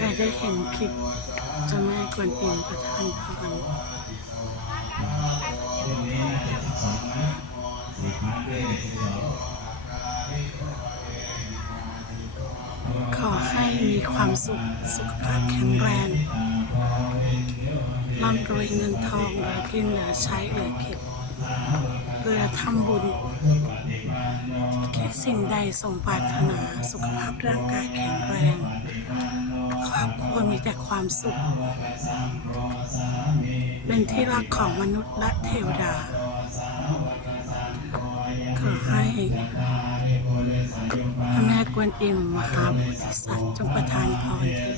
เคยได้เห็นคลิปเจ้าแม่กวนอิมประทานพรขอให้มีความสุขสุขภาพแข็งแรงร่ำรวยเงินทองเหลือกินเหลือใช้เหลือเก็บเพื่อทำบุญคิดสิ่งใดสมปรารถนาสุขภาพร่างกายแข็งแรงครอบครัวมีแต่ความสุขเป็นที่รักของมนุษย์และเทวดาขอให้พระแม่กวนอิมมหาโพธิสัตว์จงประทานพรเถิด